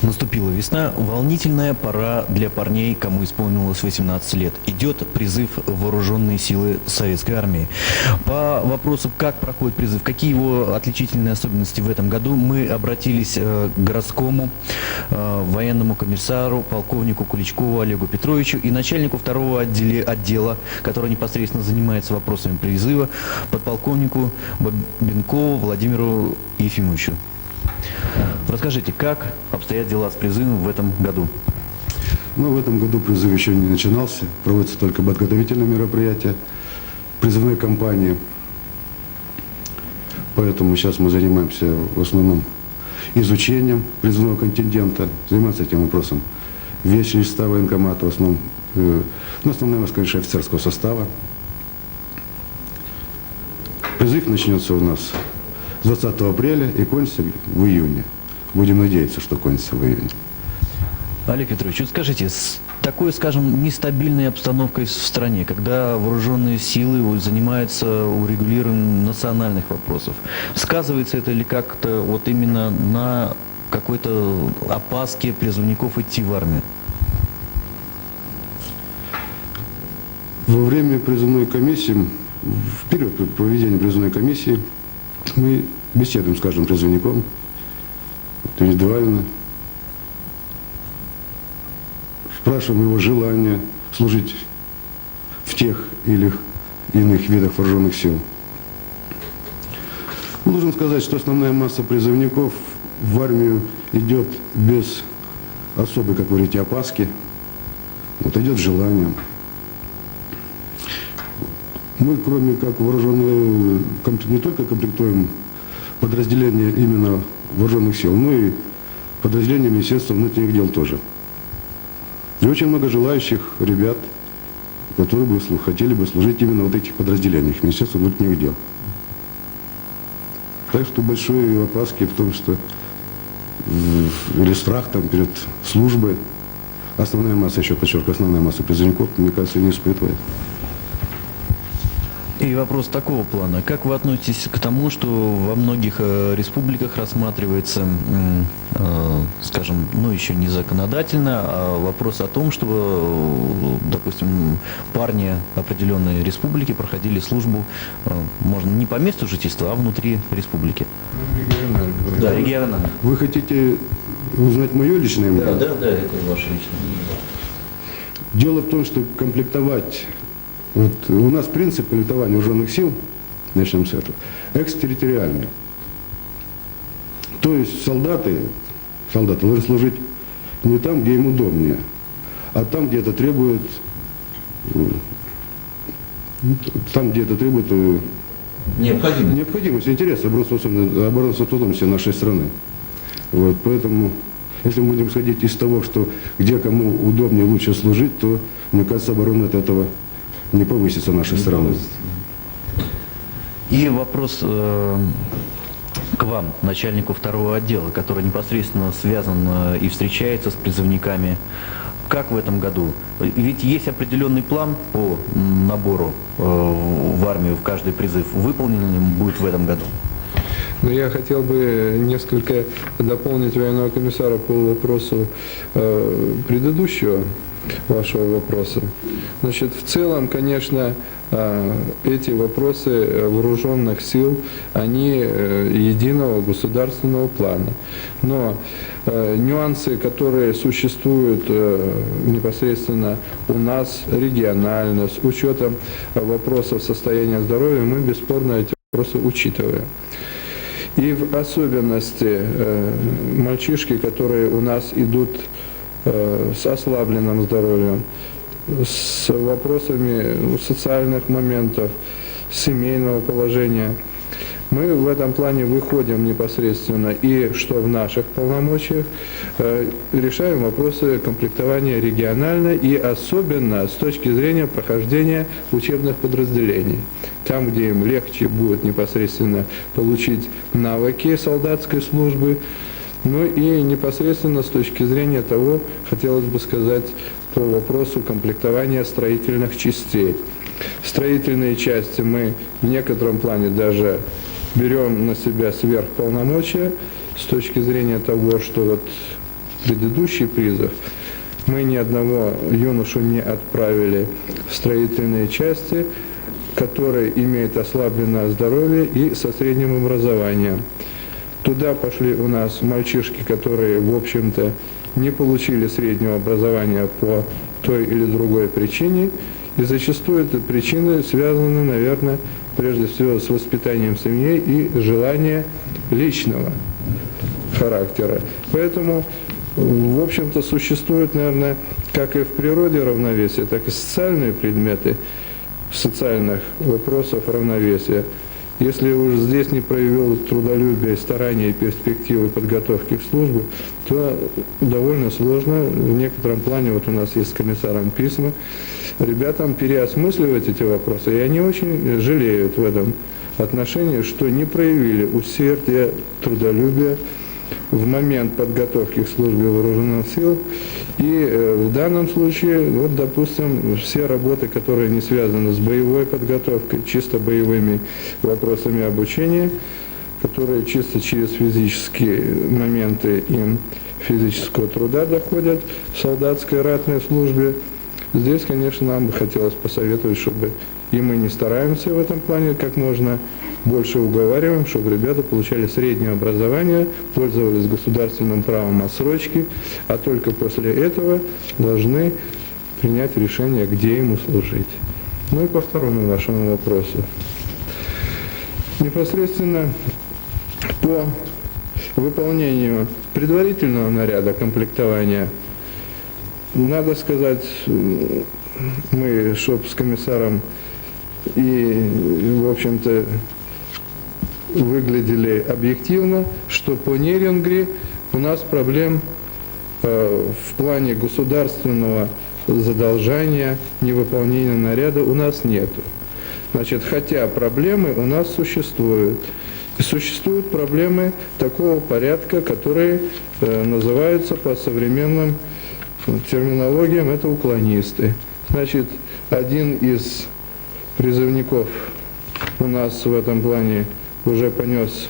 Наступила весна, волнительная пора для парней, кому исполнилось 18 лет. Идет призыв в вооруженные силы Советской Армии. По вопросу, как проходит призыв, какие его отличительные особенности в этом году, мы обратились к городскому военному комиссару, полковнику Куличкову Олегу Петровичу и начальнику второго отдела, который непосредственно занимается вопросами призыва, подполковнику Бабенкову Владимиру Ефимовичу. Расскажите, как обстоят дела с призывом в этом году? Ну, в этом году призыв еще не начинался. Проводятся только подготовительные мероприятия призывной кампании. Поэтому сейчас мы занимаемся в основном изучением призывного контингента. Заниматься этим вопросом вечерничества военкомата, в основном, основная масса, конечно, офицерского состава. Призыв начнется у нас с 20 апреля и кончится в июне. Будем надеяться, что кончится в июне. Олег Петрович, вот скажите, с такой, скажем, нестабильной обстановкой в стране, когда вооруженные силы занимаются урегулированием национальных вопросов, сказывается это ли как-то вот именно на какой-то опаске призывников идти в армию? Во время призывной комиссии, в период проведения призывной комиссии, мы беседуем с каждым призывником, индивидуально, спрашиваем его желание служить в тех или иных видах вооруженных сил. Должен сказать, что основная масса призывников в армию идет без особой, как вы говорите, опаски, идет с желанием. Мы, кроме как вооруженные, не только комплектуем подразделения именно вооруженных сил, но и подразделения Министерства внутренних дел тоже. И очень много желающих ребят, которые бы хотели бы служить именно в этих подразделениях Министерства внутренних дел. Так что большой опаски в том, что или страх там перед службой, основная масса, еще подчеркиваю, основная масса призывников, мне кажется, не испытывает. И вопрос такого плана. Как вы относитесь к тому, что во многих республиках рассматривается, скажем, еще не законодательно, а вопрос о том, что, допустим, парни определенной республики проходили службу, можно не по месту жительства, а внутри республики? Регионально. Да, регионально. Вы хотите узнать мое личное мнение? Да, это ваше личное мнение. Дело в том, что комплектовать... Вот у нас принцип комплектования вооруженных сил, начнем с этого, экстерриториальный. То есть солдаты должны служить не там, где им удобнее, а там, где это требует, необходимость, интерес обороноспособности нашей страны. Вот, поэтому, если мы будем исходить из того, что где кому удобнее лучше служить, то, мне кажется, оборона от этого не повысится нашей страны. И вопрос к вам, начальнику второго отдела, который непосредственно связан и встречается с призывниками. Как в этом году? Ведь есть определенный план по набору в армию, в каждый призыв. Выполнен ли будет в этом году? Но я хотел бы несколько дополнить военного комиссара по вопросу предыдущего вашего вопроса. Значит, в целом, конечно, эти вопросы вооруженных сил, они единого государственного плана. Но нюансы, которые существуют непосредственно у нас регионально, с учетом вопросов состояния здоровья, мы бесспорно эти вопросы учитываем. И в особенности мальчишки, которые у нас идут с ослабленным здоровьем, с вопросами социальных моментов, семейного положения. Мы в этом плане выходим непосредственно и, что в наших полномочиях, решаем вопросы комплектования регионально и особенно с точки зрения прохождения учебных подразделений. Там, где им легче будет непосредственно получить навыки солдатской службы, ну и непосредственно с точки зрения того, хотелось бы сказать, по вопросу комплектования строительных частей. Строительные части мы в некотором плане даже берем на себя сверхполномочия с точки зрения того, что вот предыдущий призыв, мы ни одного юношу не отправили в строительные части, которые имеют ослабленное здоровье и со средним образованием. Туда пошли у нас мальчишки, которые, в общем-то, не получили среднего образования по той или другой причине, и зачастую эти причины связаны, наверное, прежде всего с воспитанием семьи и желания личного характера. Поэтому, в общем-то, существует, наверное, как и в природе равновесие, так и социальные предметы социальных вопросов равновесия. Если уж здесь не проявил трудолюбие, старания и перспективы подготовки к службе, то довольно сложно. В некотором плане, вот у нас есть с комиссаром письма, ребятам переосмысливать эти вопросы, и они очень жалеют в этом отношении, что не проявили усердия, трудолюбия в момент подготовки к службе вооруженных сил. И в данном случае, вот, допустим, все работы, которые не связаны с боевой подготовкой, чисто боевыми вопросами обучения, которые чисто через физические моменты им физического труда доходят в солдатской ратной службе, здесь, конечно, нам бы хотелось посоветовать, чтобы, и мы не стараемся в этом плане, как можно больше уговариваем, чтобы ребята получали среднее образование, пользовались государственным правом отсрочки, а только после этого должны принять решение, где ему служить. Ну и по второму вашему вопросу. Непосредственно по выполнению предварительного наряда комплектования, надо сказать, мы, чтоб с комиссаром и, в общем-то, выглядели объективно, что по Нерюнгри у нас проблем в плане государственного задолжания, невыполнения наряда у нас нету. Значит, хотя проблемы у нас существуют. И существуют проблемы такого порядка, которые называются по современным терминологиям, это уклонисты. Значит, один из призывников у нас в этом плане уже понес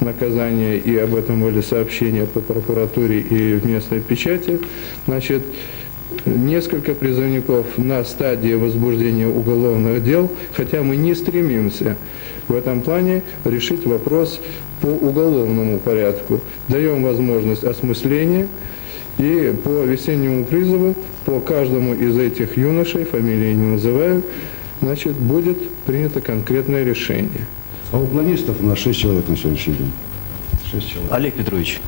наказание, и об этом были сообщения по прокуратуре и в местной печати. Значит, несколько призывников на стадии возбуждения уголовных дел, хотя мы не стремимся в этом плане решить вопрос по уголовному порядку. Даем возможность осмысления, и по весеннему призыву, по каждому из этих юношей, фамилии не называю, значит, будет принято конкретное решение. А уклонистов у нас 6 человек на сегодняшний день. 6 человек. Олег Петрович,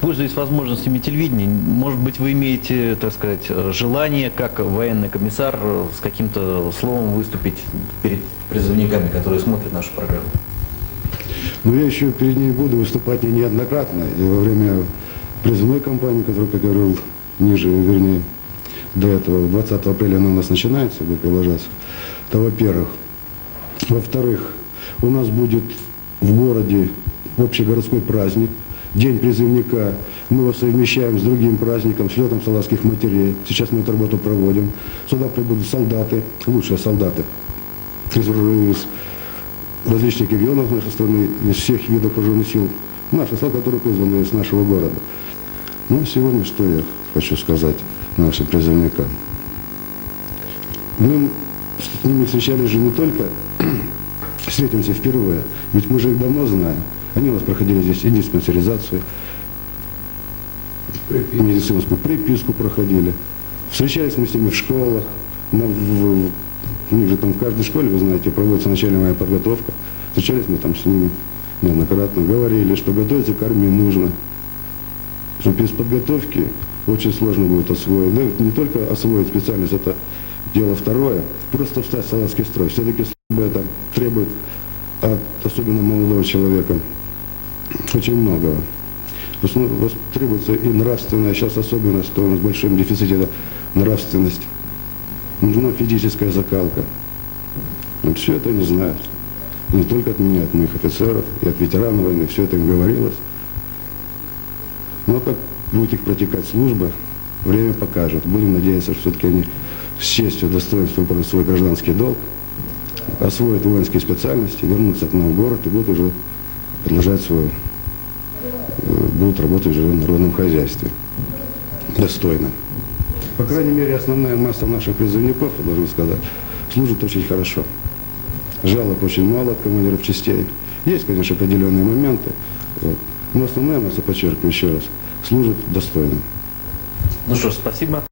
пользуясь возможностями телевидения, может быть, вы имеете, так сказать, желание, как военный комиссар, с каким-то словом выступить перед призывниками, которые смотрят нашу программу? Но я еще перед ними буду выступать неоднократно. И во время призывной кампании, которая, как я говорил, ниже, вернее, до этого, 20 апреля она у нас начинается, будет продолжаться. Это во-первых. Во-вторых, у нас будет в городе общегородской праздник, День призывника. Мы его совмещаем с другим праздником, с летом солдатских матерей. Сейчас мы эту работу проводим. Сюда прибудут солдаты, лучшие солдаты из различных регионов нашей страны, из всех видов вооруженных сил. Наши солдаты, которые призваны из нашего города. Ну, сегодня что я хочу сказать нашим призывникам. Мы с ними встречались же не только, встретимся впервые, ведь мы же их давно знаем. Они у нас проходили здесь и диспансеризацию, и медицинскую приписку проходили. Встречались мы с ними в школах. У них же там в каждой школе, вы знаете, проводится начальная моя подготовка. Встречались мы там с ними неоднократно, говорили, что готовиться к армии нужно. Что без подготовки очень сложно будет освоить. Да, не только освоить специальность, это дело второе. Просто встать в солдатский строй. Все-таки служба это требует от особенно молодого человека очень многого. Требуется и нравственная, сейчас особенно, что у нас в большом дефиците, это нравственность. Нужна физическая закалка. Вот все это они знают. Не только от меня, от моих офицеров и от ветеранов войны, все это им говорилось. Но как будет их протекать служба, время покажет. Будем надеяться, что все-таки они с честью, достоинством выполнят свой гражданский долг, освоят воинские специальности, вернутся к нам в город и будут уже продолжать свою будут работать уже в народном хозяйстве. Достойно. По крайней мере, основная масса наших призывников, я должен сказать, служит очень хорошо. Жалоб очень мало от командиров частей. Есть, конечно, определенные моменты, вот. Но основная масса, подчеркиваю еще раз, служит достойно. Ну что ж, спасибо.